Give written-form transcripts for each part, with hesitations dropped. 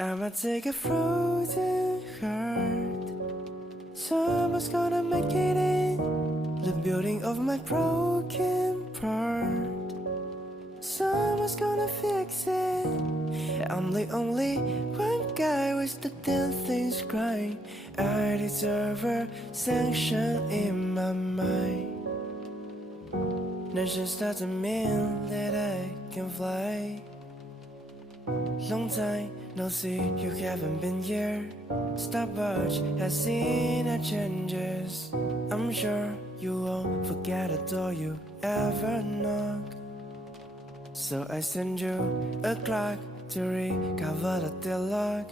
I'ma take a frozen heart. Someone's gonna make it in the building of my broken part. Someone's gonna fix it. I'm the only one guy with the damn things crying. I deserve a sanction in my mind. That just doesn't mean that I can fly. Long time no see, you haven't been here. Stopwatch has seen our changes. I'm sure you won't forget a door you ever knocked. So I send you a clock to recover the deadlock.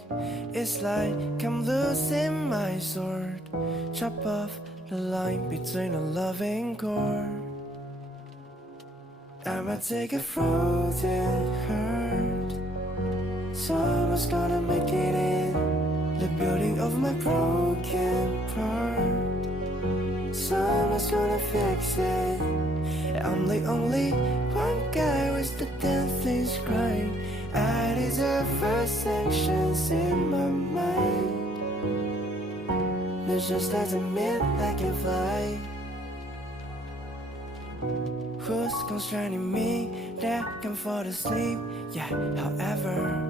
It's like I'm losing my sword. Chop off the line between a loving chord. I'ma take a frozen heart. Someone's gonna make it in the building of my broken part. Someone's gonna fix it. I'm the only one guy with the damn things crying. I deserve first sanctions in my mind. That just doesn't mean I can fly. Who's constraining me that can fall asleep? Yeah, however,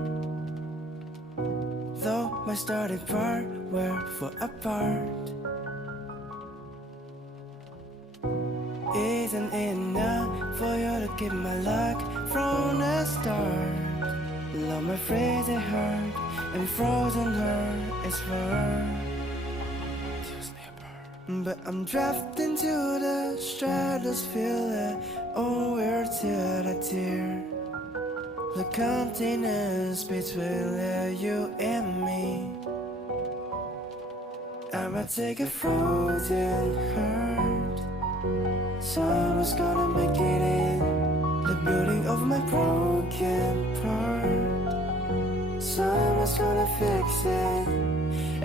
though my starting part we're far apart, isn't enough for you to keep my luck from the start. Love my freezing heart and frozen heart is far. But I'm drafting to the stratosphere, over to the tear. The continents between you and me. I'ma take a frozen heart. Someone's gonna make it in the building of my broken part. Someone's gonna fix it.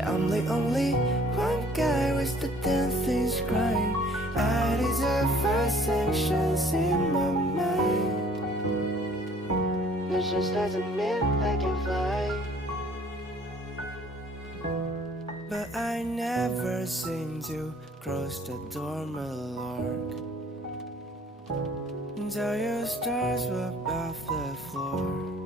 I'm the only one guy with the damn things crying. I deserve first sanctions in my mind. That just doesn't mean I can fly. But I never seem to cross the door, my lord, until your stars were off the floor.